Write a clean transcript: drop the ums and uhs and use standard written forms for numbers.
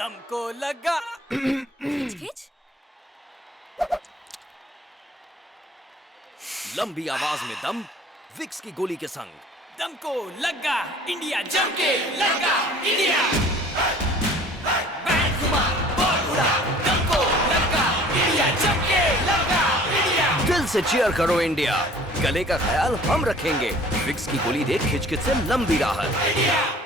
दम को लगा। खिच लंबी आवाज में दम, विक्स की गोली के संग। दम को लगा इंडिया, जम के लगा इंडिया। बैंड घुमा, बॉल उड़ा, दम को लगा इंडिया, जम के लगा इंडिया। दिल से चीयर करो इंडिया, गले का ख्याल हम रखेंगे। विक्स की गोली दे खिचखिच से लंबी राहत। इंडिया